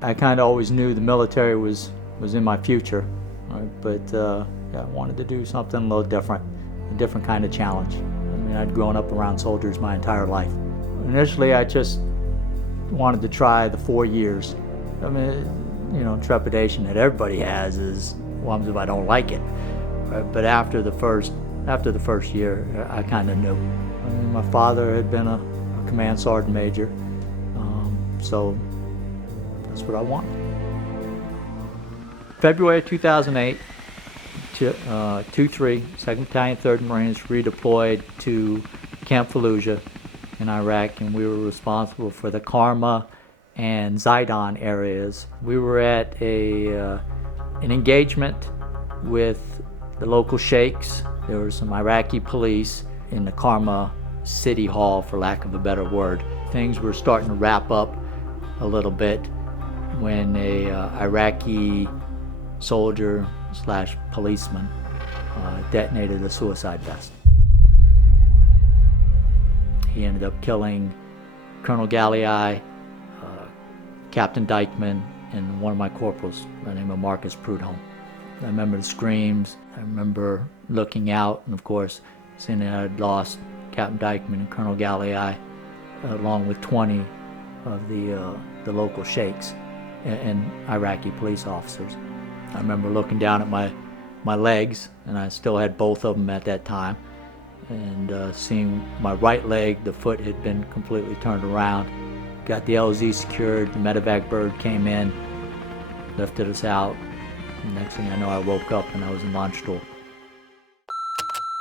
I kind of always knew the military was in my future, right? But yeah, I wanted to do something a little different, a different kind of challenge. I mean, I'd grown up around soldiers my entire life. Initially, I just wanted to try the 4 years. I mean, you know, trepidation that everybody has is, what happens if I don't like it? Right? But after the first year, I kind of knew. I mean, my father had been a command sergeant major, so that's what I wanted. February 2008, 2-3, 2nd Battalion, 3rd Marines redeployed to Camp Fallujah in Iraq, and we were responsible for the Karma and Zidon areas. We were at an engagement with the local sheikhs. There were some Iraqi police in the Karma City Hall, for lack of a better word. Things were starting to wrap up a little bit when a Iraqi soldier / policeman detonated a suicide vest. He ended up killing Colonel Galliai, Captain Dykeman, and one of my corporals by the name of Marcus Prudhomme. I remember the screams. I remember looking out, and of course, seeing that I'd lost Captain Dykeman and Colonel Galliai, along with 20 of the local sheikhs and Iraqi police officers. I remember looking down at my legs, and I still had both of them at that time, and seeing my right leg, the foot had been completely turned around. Got the LZ secured, the medevac bird came in, lifted us out. And next thing I know, I woke up and I was in launch stool.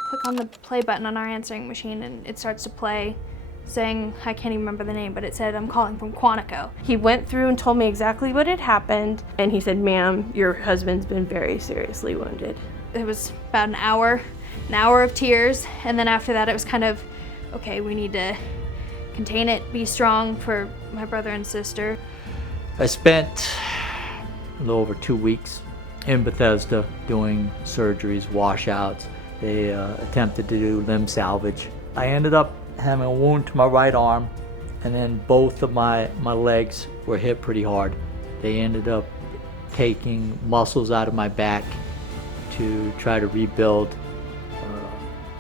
Click on the play button on our answering machine and it starts to play, saying, I can't even remember the name, but it said, I'm calling from Quantico. He went through and told me exactly what had happened, and he said, ma'am, your husband's been very seriously wounded. It was about an hour of tears, and then after that it was kind of, okay, we need to contain it, be strong for my brother and sister. I spent a little over 2 weeks in Bethesda doing surgeries, washouts. They attempted to do limb salvage. I ended up having a wound to my right arm, and then both of my legs were hit pretty hard. They ended up taking muscles out of my back to try to rebuild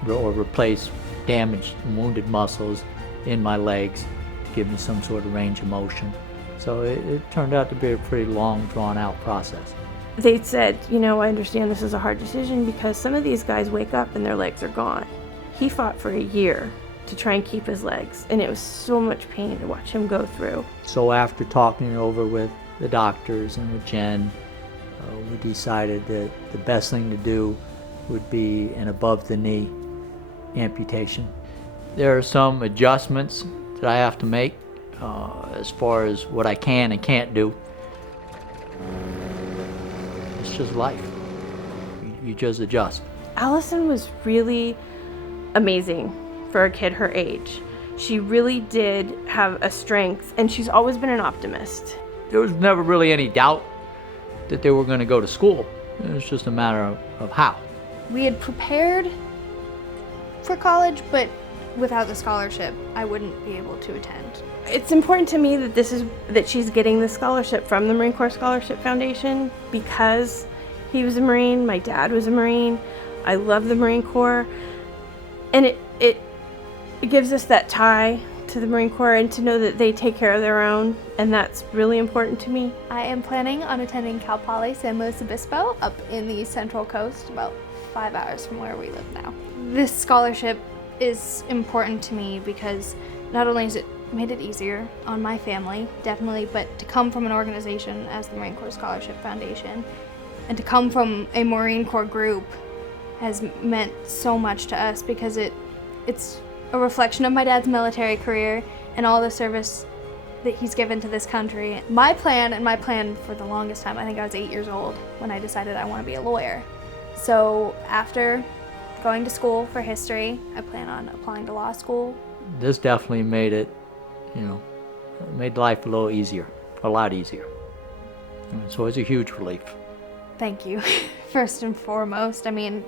or replace damaged and wounded muscles in my legs to give me some sort of range of motion. So it turned out to be a pretty long, drawn-out process. They said, you know, I understand this is a hard decision because some of these guys wake up and their legs are gone. He fought for a year to try and keep his legs, and it was so much pain to watch him go through. So after talking it over with the doctors and with Jen, we decided that the best thing to do would be an above-the-knee amputation. There are some adjustments that I have to make as far as what I can and can't do. It's just life. You just adjust. Allison was really amazing for a kid her age. She really did have a strength, and she's always been an optimist. There was never really any doubt that they were going to go to school. It was just a matter of how. We had prepared for college, but without the scholarship, I wouldn't be able to attend. It's important to me that she's getting the scholarship from the Marine Corps Scholarship Foundation because he was a Marine, my dad was a Marine, I love the Marine Corps, and it gives us that tie to the Marine Corps and to know that they take care of their own, and that's really important to me. I am planning on attending Cal Poly San Luis Obispo up in the Central Coast, about 5 hours from where we live now. This scholarship is important to me because not only has it made it easier on my family, definitely, but to come from an organization as the Marine Corps Scholarship Foundation and to come from a Marine Corps group has meant so much to us because it's a reflection of my dad's military career and all the service that he's given to this country. My plan for the longest time, I think I was 8 years old when I decided I want to be a lawyer. So after going to school for history, I plan on applying to law school. This definitely made it, made life a little easier, a lot easier. And so it's a huge relief. Thank you, first and foremost. I mean,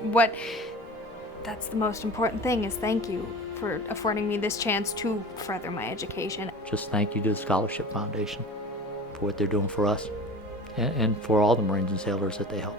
that's the most important thing is thank you for affording me this chance to further my education. Just thank you to the Scholarship Foundation for what they're doing for us and for all the Marines and sailors that they help.